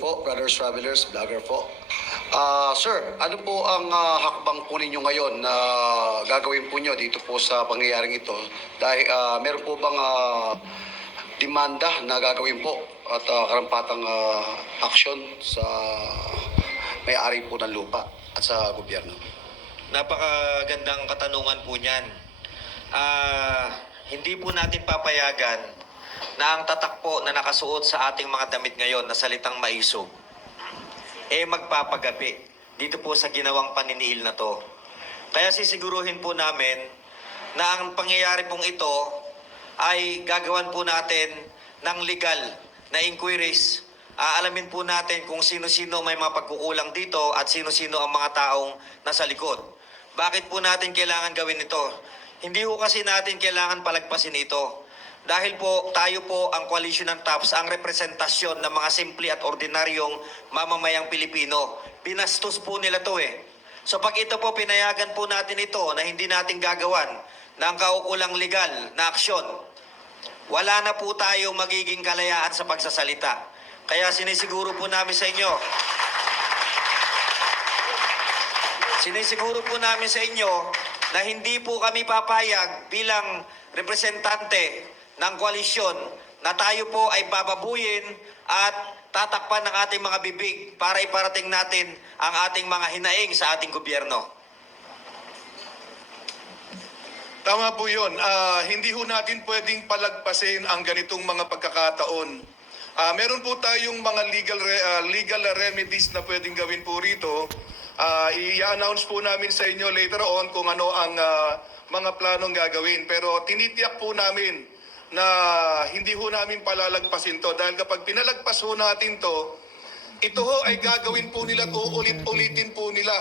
po, brothers, travelers, vlogger po. Ah, sir, ano po ang ah, hakbang po ninyo ngayon na gagawin po nyo dito po sa pangyayaring ito? Dahil ah, meron po bang ah, demanda na gagawin po at ah, karampatang ah, aksyon sa may-ari po ng lupa at sa gobyerno? Napakagandang katanungan po niyan. Ah, hindi po natin papayagan na ang tatak po na nakasuot sa ating mga damit ngayon na salitang maisog, eh magpapagapi dito po sa ginawang paniniil na to. Kaya sisiguruhin po namin na ang pangyayari pong ito ay gagawan po natin ng legal na inquiries. Aalamin po natin kung sino-sino may mga pagkukulang dito at sino-sino ang mga taong nasa likod. Bakit po natin kailangan gawin ito? Hindi po kasi natin kailangan palagpasin ito. Dahil po tayo po ang coalition ng TAPS, ang representasyon ng mga simple at ordinaryong mamamayang Pilipino. Pinastos po nila to eh. So pag ito po pinayagan po natin ito na hindi natin gagawan ng kaukulang legal na aksyon, wala na po tayong magiging kalayaan sa pagsasalita. Kaya sinisiguro po namin sa inyo, sinisiguro po namin sa inyo na hindi po kami papayag bilang representante ng koalisyon na tayo po ay bababuyin at tatakpan ng ating mga bibig para iparating natin ang ating mga hinaing sa ating gobyerno. Tama po yun. Ah, hindi ho natin pwedeng palagpasin ang ganitong mga pagkakataon. Ah, meron po tayong mga legal re- ah, legal remedies na pwedeng gawin po rito. Ah, i-announce po namin sa inyo later on kung ano ang ah, mga planong gagawin. Pero tinitiyak po namin na hindi ho namin palalagpasin to. Dahil kapag pinalagpas ho natin to, ito ho ay gagawin po nila at uulit-ulitin po nila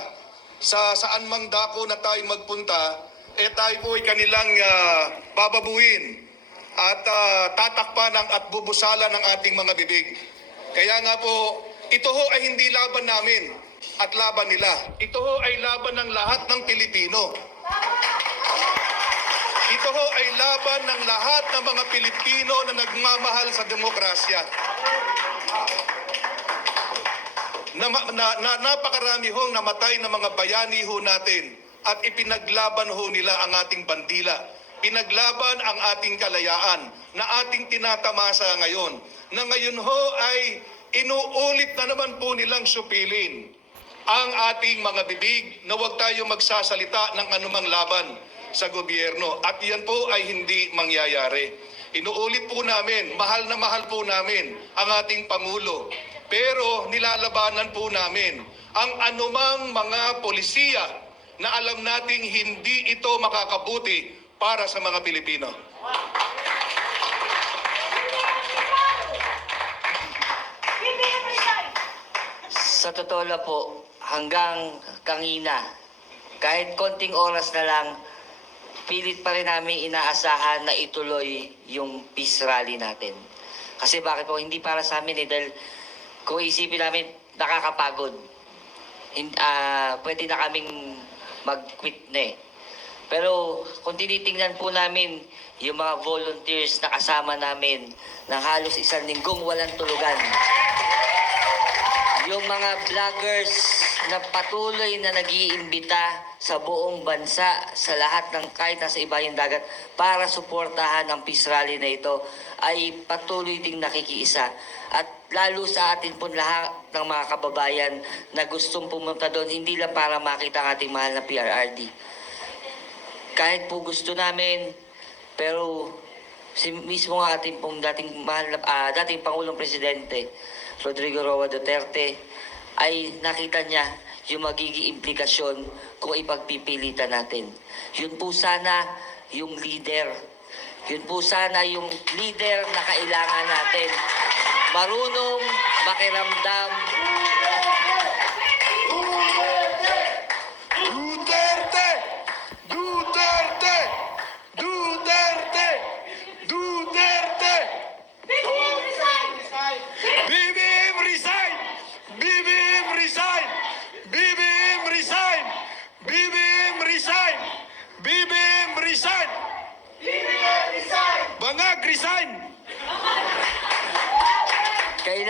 sa saan mang dako na tayo magpunta, eh tayo po ay kanilang ah, bababuin at ah, tatakpan ng, at bubusala ng ating mga bibig. Kaya nga po, ito ho ay hindi laban namin at laban nila. Ito ho ay laban ng lahat ng Pilipino. Ito ho ay laban ng lahat ng mga Pilipino na nagmamahal sa demokrasya na, na, na napakarami hong namatay na mga bayani ho natin at ipinaglaban ho nila ang ating bandila. Pinaglaban ang ating kalayaan na ating tinatamasa ngayon. Na ngayon ho ay inuulit na naman po nilang supilin ang ating mga bibig na huwag tayo magsasalita ng anumang laban sa gobyerno. At yan po ay hindi mangyayari. Inuulit po namin, mahal na mahal po namin ang ating Pangulo. Pero nilalabanan po namin ang anumang mga polisiya na alam nating hindi ito makakabuti para sa mga Pilipino. Sa totoo po, hanggang kangina, kahit konting oras na lang, pilit pa rin namin inaasahan na ituloy yung peace rally natin. Kasi bakit po, hindi para sa amin eh, dahil kung isipin namin, nakakapagod. Hin- ah, pwede na kaming mag-quit na eh. Pero kung tinitingnan po namin yung mga volunteers na kasama namin ng halos isang linggong walang tulugan, yung mga vloggers na patuloy na nag-iimbita sa buong bansa, sa lahat ng kahit nasa iba yung dagat, para suportahan ang peace rally na ito, ay patuloy ding nakikiisa. At lalo sa atin po lahat ng mga kababayan na gustong pumunta doon, hindi lang para makita ang ating mahal na PRRD. Kahit po gusto namin, pero si mismo nga ating pong dating mahal ah, dating Pangulong Presidente, Rodrigo Roa Duterte, ay nakita niya yung magiging implikasyon kung ipagpipilitan natin. Yun po sana yung leader. Yun po sana yung leader na kailangan natin. Marunong makiramdam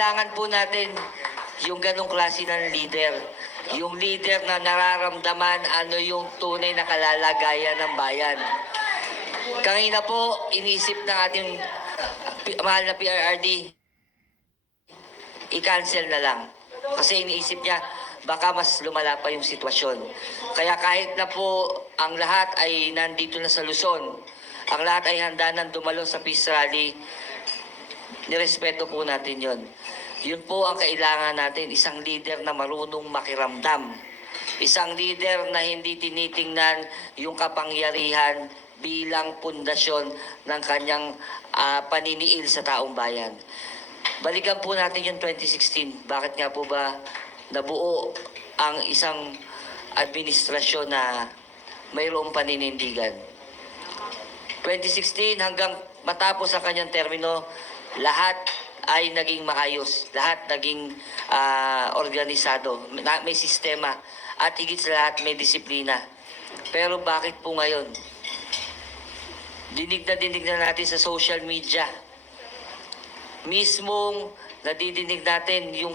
kailangan po natin yung ganong klase ng leader. Yung leader na nararamdaman ano yung tunay na kalalagayan ng bayan. Kanina po, iniisip ng ating mahal na PRRD, i-cancel na lang. Kasi iniisip niya, baka mas lumala pa yung sitwasyon. Kaya kahit na po ang lahat ay nandito na sa Luzon, ang lahat ay handa nang dumalo sa peace rally, nirespeto po natin yon. Yun po ang kailangan natin, isang leader na marunong makiramdam. Isang leader na hindi tinitingnan yung kapangyarihan bilang pundasyon ng kanyang ah, paniniil sa taong bayan. Balikan po natin yung 2016. Bakit nga po ba nabuo ang isang administrasyon na mayroong paninindigan? 2016 hanggang matapos ang kanyang termino, lahat ay naging maayos. Lahat naging ah, organisado. May sistema. At higit sa lahat, may disiplina. Pero bakit po ngayon? Dinig na dinig na natin sa social media. Mismong nadidinig natin yung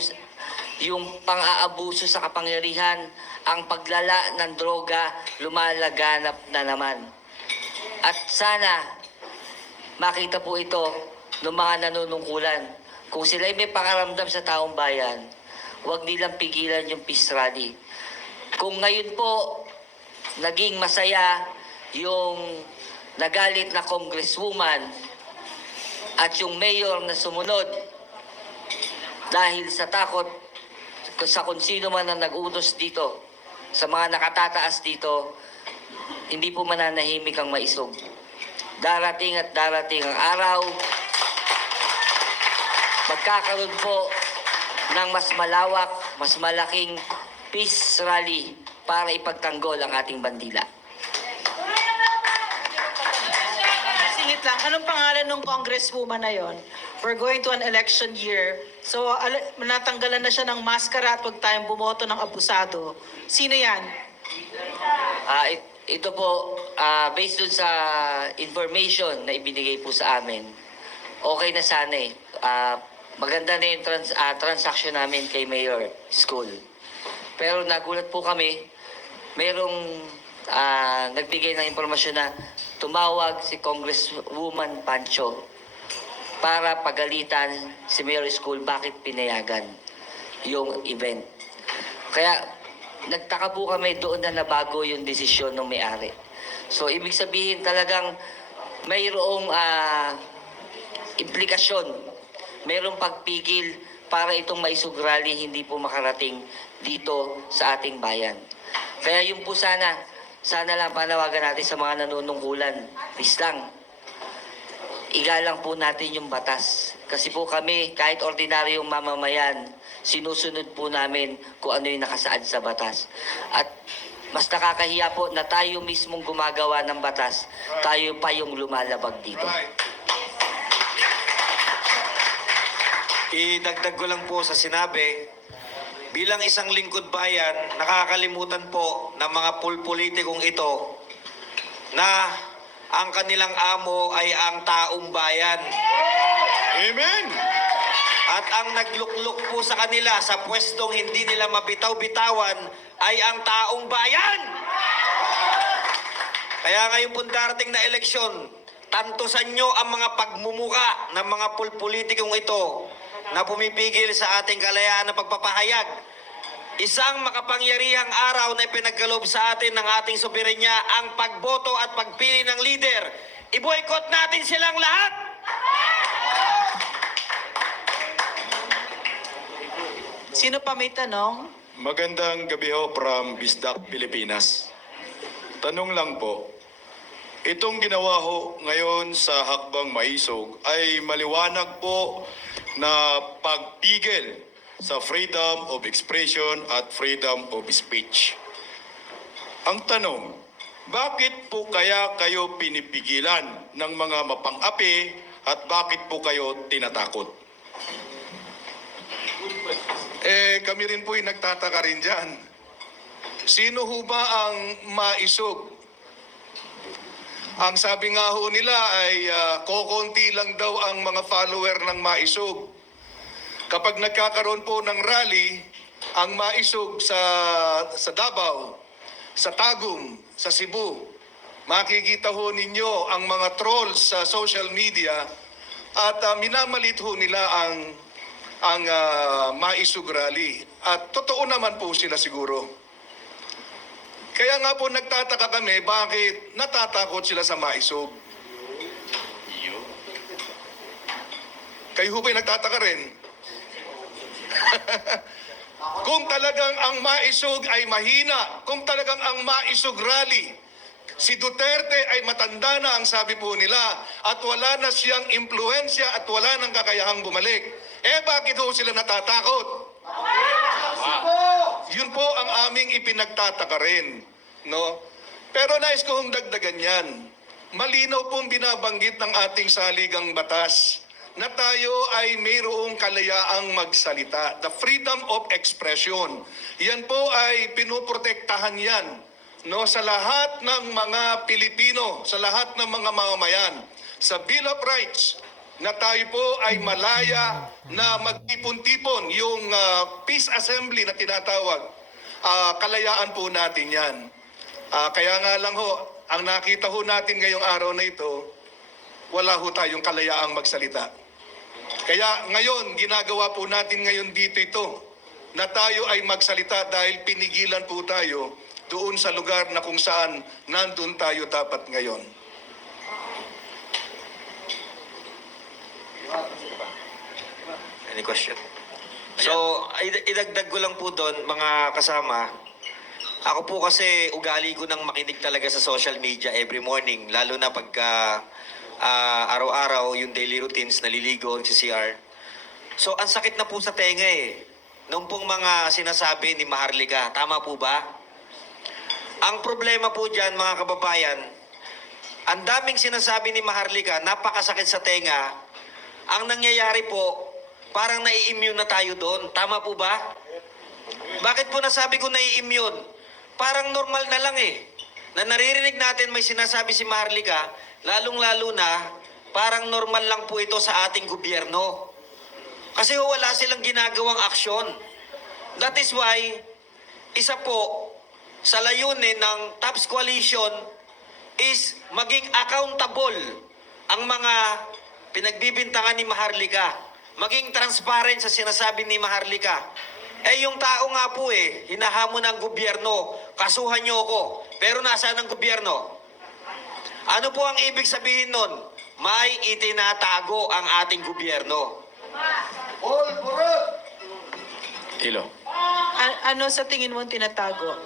yung pang-aabuso sa kapangyarihan, ang paglala ng droga, lumalaganap na naman. At sana makita po ito ng mga nanunungkulan. Kung sila may pakaramdam sa taong bayan, huwag nilang pigilan yung peace rally. Kung ngayon po, naging masaya yung nagalit na congresswoman at yung mayor na sumunod dahil sa takot sa kung sino man ang nag-utos dito, sa mga nakatataas dito, hindi po mananahimik ang maisog. Darating at darating ang araw, magkakaroon po ng mas malawak, mas malaking peace rally para ipagtanggol ang ating bandila. Singit lang, anong pangalan ng congresswoman na yon? We're going to an election year. So, al- natanggalan na siya ng maskara at huwag tayong bumoto ng abusado. Sino yan? Ah, it- ito po, ah, based dun sa information na ibinigay po sa amin, okay na sana eh. Ah, maganda na yung trans, ah, transaction namin kay Mayor School. Pero nagulat po kami, mayroong ah, nagbigay ng impormasyon na tumawag si Congresswoman Pancho para pagalitan si Mayor School bakit pinayagan yung event. Kaya nagtaka po kami doon na nabago yung desisyon ng may-ari. So ibig sabihin talagang mayroong ah, implikasyon, mayroong pagpigil para itong maisug rally hindi po makarating dito sa ating bayan. Kaya yun po sana, sana lang panawagan natin sa mga nanunungkulan. Please lang, igalang po natin yung batas. Kasi po kami, kahit ordinaryong mamamayan, sinusunod po namin kung ano yung nakasaad sa batas. At mas nakakahiya po na tayo mismong gumagawa ng batas, tayo pa yung lumalabag dito. Idagdag ko lang po sa sinabi, bilang isang lingkod bayan, nakakalimutan po ng mga pulpolitikong ito na ang kanilang amo ay ang taong bayan. Amen! At ang naglukluk po sa kanila sa pwestong hindi nila mabitaw-bitawan ay ang taong bayan. Kaya ngayon po darating na eleksyon, tantusan nyo ang mga pagmumuka ng mga pulpolitikong ito na pumipigil sa ating kalayaan na pagpapahayag. Isang makapangyarihang araw na ipinagkaloob sa atin ng ating soberenya ang pagboto at pagpili ng leader. Iboykot natin silang lahat! Sino pa may tanong? Magandang gabi ho from Bisdak, Pilipinas. Tanong lang po, itong ginawa ho ngayon sa Hakbang Maisog ay maliwanag po na pagpigil sa freedom of expression at freedom of speech. Ang tanong, bakit po kaya kayo pinipigilan ng mga mapang-api at bakit po kayo tinatakot? Eh, kami rin po'y nagtataka rin dyan. Sino ho ba ang maisog? Ang sabi nga ho nila ay ah, kokonti lang daw ang mga follower ng maisog. kapag nagkakaroon po ng rally, ang maisog sa, sa Davao, sa Tagum, sa Cebu, makikita ho ninyo ang mga trolls sa social media at ah, minamalit ho nila ang ang ah, maisog rally. At totoo naman po sila siguro. Kaya nga po nagtataka kami bakit natatakot sila sa maisog. Kayo ho ba'y nagtataka rin? kung talagang ang maisog ay mahina, kung talagang ang maisog rally, si Duterte ay matanda na ang sabi po nila at wala na siyang impluensya at wala nang kakayahang bumalik. Eh bakit ho sila natatakot? Yun po ang aming ipinagtataka rin. No? Pero nais ko hong dagdagan yan. Malinaw pong binabanggit ng ating saligang batas na tayo ay mayroong kalayaang magsalita. The freedom of expression. Yan po ay pinuprotektahan yan no, sa lahat ng mga Pilipino, sa lahat ng mga mamamayan. Sa Bill of Rights, na tayo po ay malaya na magtipon-tipon yung ah, peace assembly na tinatawag. Ah, kalayaan po natin yan. Ah, kaya nga lang ho, ang nakita ho natin ngayong araw na ito, wala ho tayong kalayaang magsalita. Kaya ngayon, ginagawa po natin ngayon dito ito, na tayo ay magsalita dahil pinigilan po tayo doon sa lugar na kung saan nandun tayo dapat ngayon. Any question? So, id- idagdag ko lang po doon, mga kasama. Ako po kasi ugali ko nang makinig talaga sa social media every morning, lalo na pagka ah, araw-araw yung daily routines, naliligo, ang CR. So, ang sakit na po sa tenga eh. Nung pong mga sinasabi ni Maharlika, tama po ba? Ang problema po dyan, mga kababayan, ang daming sinasabi ni Maharlika, napakasakit sa tenga. Ang nangyayari po, parang nai-immune na tayo doon. Tama po ba? Bakit po nasabi ko nai-immune? Parang normal na lang eh. Na naririnig natin may sinasabi si Maharlika, lalong-lalo na, parang normal lang po ito sa ating gobyerno. Kasi wala silang ginagawang aksyon. That is why, isa po sa layunin ng TAPS Coalition is maging accountable ang mga pinagbibintangan ni Maharlika. Maging transparent sa sinasabi ni Maharlika. Eh yung tao nga po eh, hinahamon ng gobyerno, kasuhan niyo ako. Pero nasaan ang gobyerno? Ano po ang ibig sabihin nun? May itinatago ang ating gobyerno. Ilo. A- ano sa tingin mo ang tinatago?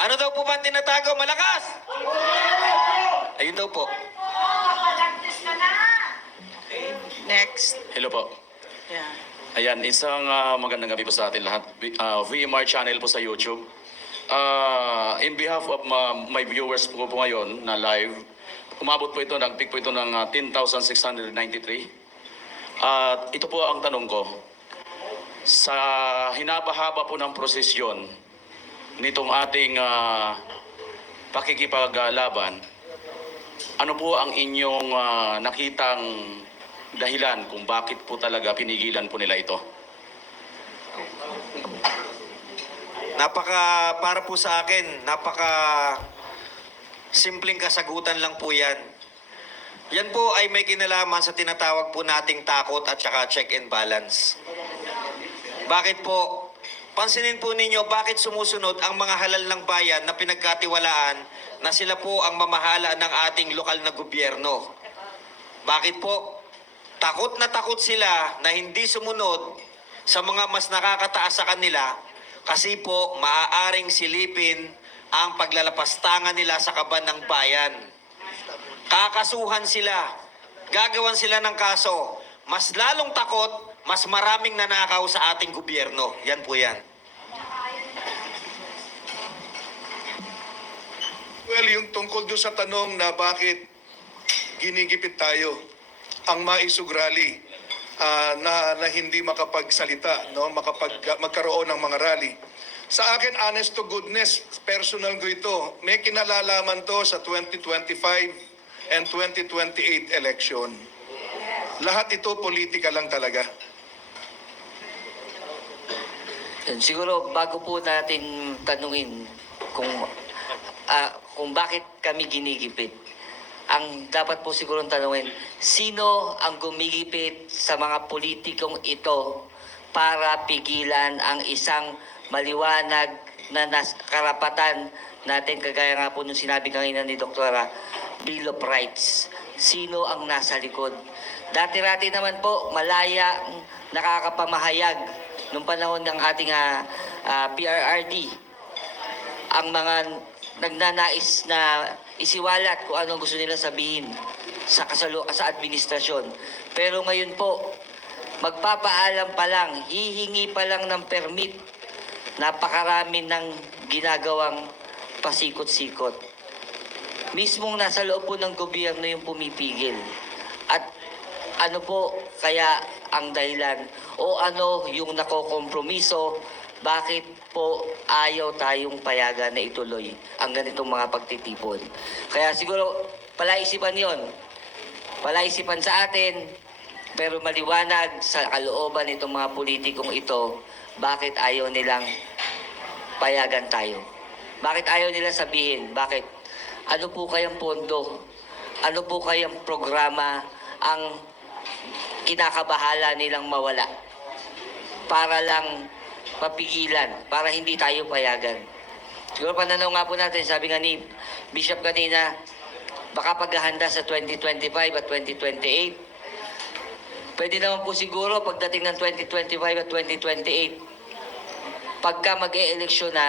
Ano daw po ba ang tinatago? Malakas! Ayun daw po. Next. Hello po. Yeah. Ayan, isang ah, magandang gabi po sa atin lahat. V- ah, VMR channel po sa YouTube. Ah, in behalf of ma- my viewers po po ngayon na live, umabot po ito, nag-peak po ito ng ah, 10,693. At ito po ang tanong ko. Sa hinabahaba po ng prosesyon nitong ating ah, pakikipaglaban, ano po ang inyong ah, nakitang dahilan kung bakit po talaga pinigilan po nila ito? Napaka, para po sa akin, napaka simpleng kasagutan lang po yan. Yan po ay may kinalaman sa tinatawag po nating takot at saka check and balance. Bakit po? Pansinin po ninyo bakit sumusunod ang mga halal ng bayan na pinagkatiwalaan na sila po ang mamahala ng ating lokal na gobyerno. Bakit po? Takot na takot sila na hindi sumunod sa mga mas nakakataas sa kanila kasi po maaaring silipin ang paglalapastangan nila sa kaban ng bayan. Kakasuhan sila. Gagawan sila ng kaso. Mas lalong takot, mas maraming nanakaw sa ating gobyerno. Yan po yan. Well, yung tungkol doon sa tanong na bakit ginigipit tayo ang maisog rally ah, na, na hindi makapagsalita, no? Makapag, magkaroon ng mga rally. Sa akin, honest to goodness, personal ko ito. May kinalalaman to sa 2025 and 2028 election. lahat ito politika lang talaga. Siguro bago po natin tanungin kung ah, kung bakit kami ginigipit, ang dapat po siguro tanungin, sino ang gumigipit sa mga politikong ito para pigilan ang isang maliwanag na nas karapatan natin, kagaya nga po nung sinabi kanina ni Doktora, Bill of Rights. Sino ang nasa likod? Dati-rati naman po, malaya nakakapamahayag nung panahon ng ating ah, ah, PRRD ang mga nagnanais na isiwalat kung anong gusto nila sabihin sa kasalo sa administrasyon. Pero ngayon po, magpapaalam pa lang, hihingi pa lang ng permit. Napakarami ng ginagawang pasikot-sikot. Mismong nasa loob po ng gobyerno yung pumipigil. At ano po kaya ang dahilan o ano yung nakokompromiso bakit po ayaw tayong payagan na ituloy ang ganitong mga pagtitipon. Kaya siguro palaisipan yon palaisipan sa atin, pero maliwanag sa kalooban nitong mga politikong ito, bakit ayaw nilang payagan tayo? Bakit ayaw nila sabihin? Bakit? Ano po kayang pondo? Ano po kayang programa ang kinakabahala nilang mawala? Para lang mapigilan, para hindi tayo payagan. Siguro pananaw nga po natin, sabi nga ni Bishop kanina, baka paghahanda sa 2025 at 2028. Pwede naman po siguro pagdating ng 2025 at 2028, pagka mag e na,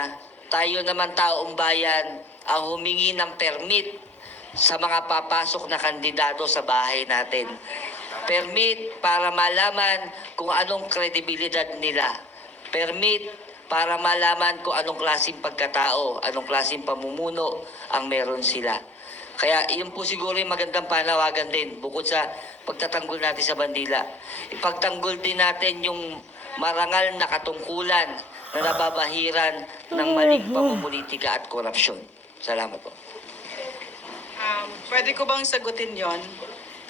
tayo naman taong bayan ang humingi ng permit sa mga papasok na kandidato sa bahay natin. Permit para malaman kung anong kredibilidad nila. Permit para malaman kung anong klaseng pagkatao, anong klaseng pamumuno ang meron sila. Kaya yun po siguro yung magandang panawagan din bukod sa pagtatanggol natin sa bandila. Ipagtanggol din natin yung marangal na katungkulan na nababahiran ng maling pamumulitika at korupsyon. Salamat po. Um, pwede ko bang sagutin yon?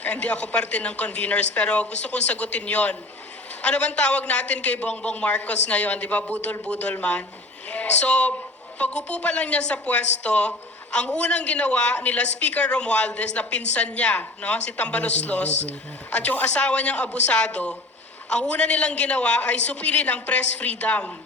Hindi ako parte ng conveners, pero gusto kong sagutin yon. Ano bang tawag natin kay Bongbong Marcos ngayon, di ba? Budol-budol man. So, pag-upo pa lang niya sa pwesto, ang unang ginawa nila Speaker Romualdez na pinsan niya, no, si Tambaloslos, at yung asawa niyang abusado, ang una nilang ginawa ay supilin ang press freedom.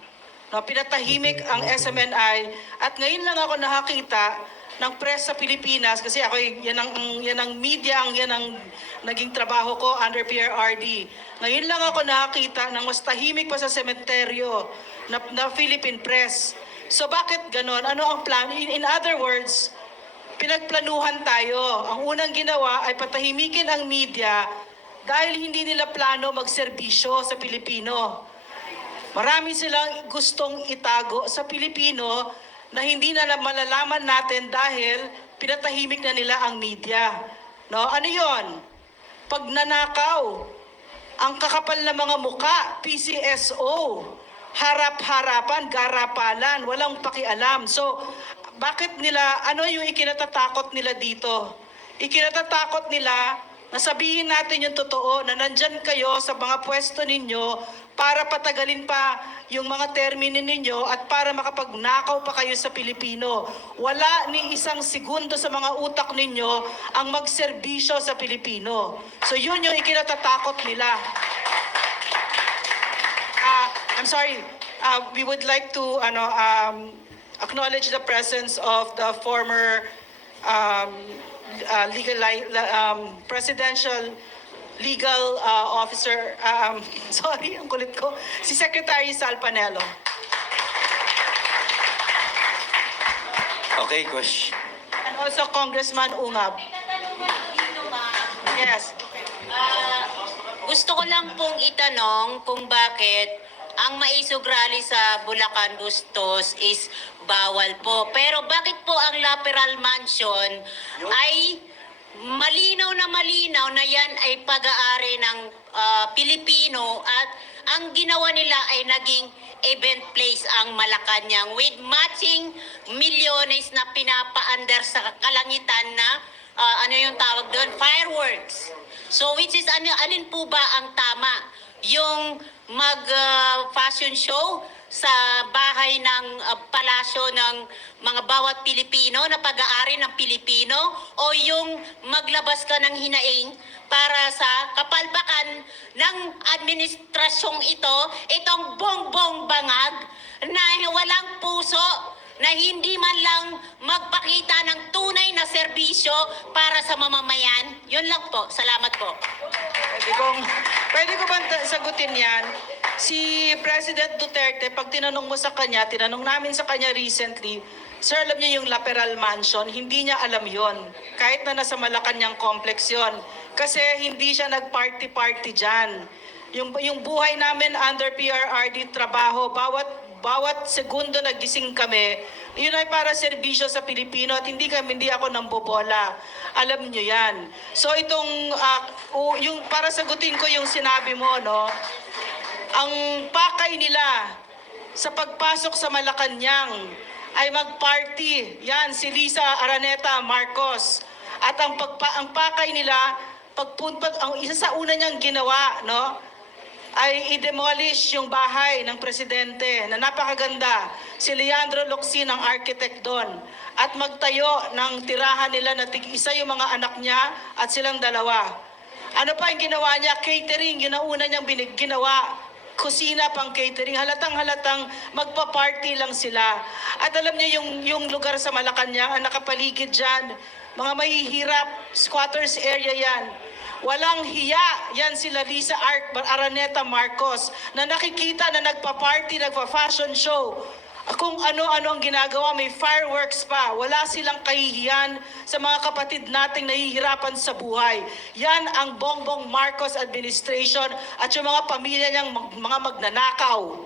No, pinatahimik ang SMNI at ngayon lang ako nakakita ng press sa Pilipinas kasi ako yan ang yan ang media ang yan ang naging trabaho ko under PRRD. Ngayon lang ako nakakita ng mas tahimik pa sa sementeryo na, na Philippine press. So bakit ganon? Ano ang plan? In, in other words, pinagplanuhan tayo. Ang unang ginawa ay patahimikin ang media dahil hindi nila plano magserbisyo sa Pilipino. Marami silang gustong itago sa Pilipino na hindi na malalaman natin dahil pinatahimik na nila ang media. No? Ano yon? Pagnanakaw, ang kakapal na mga muka, PCSO, harap-harapan, garapalan, walang pakialam. So, bakit nila, ano yung ikinatatakot nila dito? Ikinatatakot nila na sabihin natin yung totoo na nandyan kayo sa mga pwesto ninyo para patagalin pa yung mga termino ninyo at para makapagnakaw pa kayo sa Pilipino. Wala ni isang segundo sa mga utak ninyo ang magserbisyo sa Pilipino. So yun yung ikinatatakot nila. Ah, I'm sorry. Uh, we would like to ano um, acknowledge the presence of the former um, uh, legal um, presidential legal uh, officer um, sorry ang kulit ko si Secretary Sal Panelo. Okay, question. And also Congressman Ungab. Yes. Ah, gusto ko lang pong itanong kung bakit ang maisog rally sa Bulacan Bustos is bawal po. Pero bakit po ang Laperal Mansion ay malinaw na malinaw na yan ay pag-aari ng ah, Pilipino at ang ginawa nila ay naging event place ang Malacanang with matching milyones na pinapaandar sa kalangitan na ah, ano yung tawag doon, fireworks. So which is ano, alin po ba ang tama? Yung mag ah, show sa bahay ng ah, palasyo ng mga bawat Pilipino na pag-aari ng Pilipino o yung maglabas ka ng hinaing para sa kapalpakan ng administrasyong ito, itong bongbong bangag na walang puso na hindi man lang magpakita ng tunay na serbisyo para sa mamamayan. Yun lang po. Salamat po. Pwede kong, pwede ko ba ta- sagutin yan? Si President Duterte, pag tinanong mo sa kanya, tinanong namin sa kanya recently, Sir, alam niyo yung Laperal Mansion, hindi niya alam yon. Kahit na nasa Malacanang complex yon. Kasi hindi siya nag-party-party dyan. Yung, yung buhay namin under PRRD, trabaho, bawat bawat segundo nagising kami, yun ay para serbisyo sa Pilipino at hindi kami, hindi ako nambobola. Alam nyo yan. So itong, ah, u- yung, para sagutin ko yung sinabi mo, no, ang pakay nila sa pagpasok sa Malacanang ay mag-party. Yan, si Lisa Araneta Marcos. At ang, pagpa, ang pakay nila, pagpunta, ang isa sa una niyang ginawa, no, ay i-demolish yung bahay ng presidente na napakaganda. Si Leandro Locsin ang architect doon. At magtayo ng tirahan nila na tig-isa yung mga anak niya at silang dalawa. Ano pa yung ginawa niya? Catering, yun ang una niyang binig, ginawa. Kusina pang catering, halatang halatang magpa-party lang sila. At alam niyo yung, yung lugar sa Malacanang, ang nakapaligid dyan, mga mahihirap, squatters area yan. Walang hiya, yan sila Lisa Arc, Araneta Marcos, na nakikita na nagpa-party, nagpa-fashion show. Kung ano-ano ang ginagawa, may fireworks pa. Wala silang kahihiyan sa mga kapatid nating nahihirapan sa buhay. Yan ang Bongbong Marcos administration at yung mga pamilya niyang mga magnanakaw.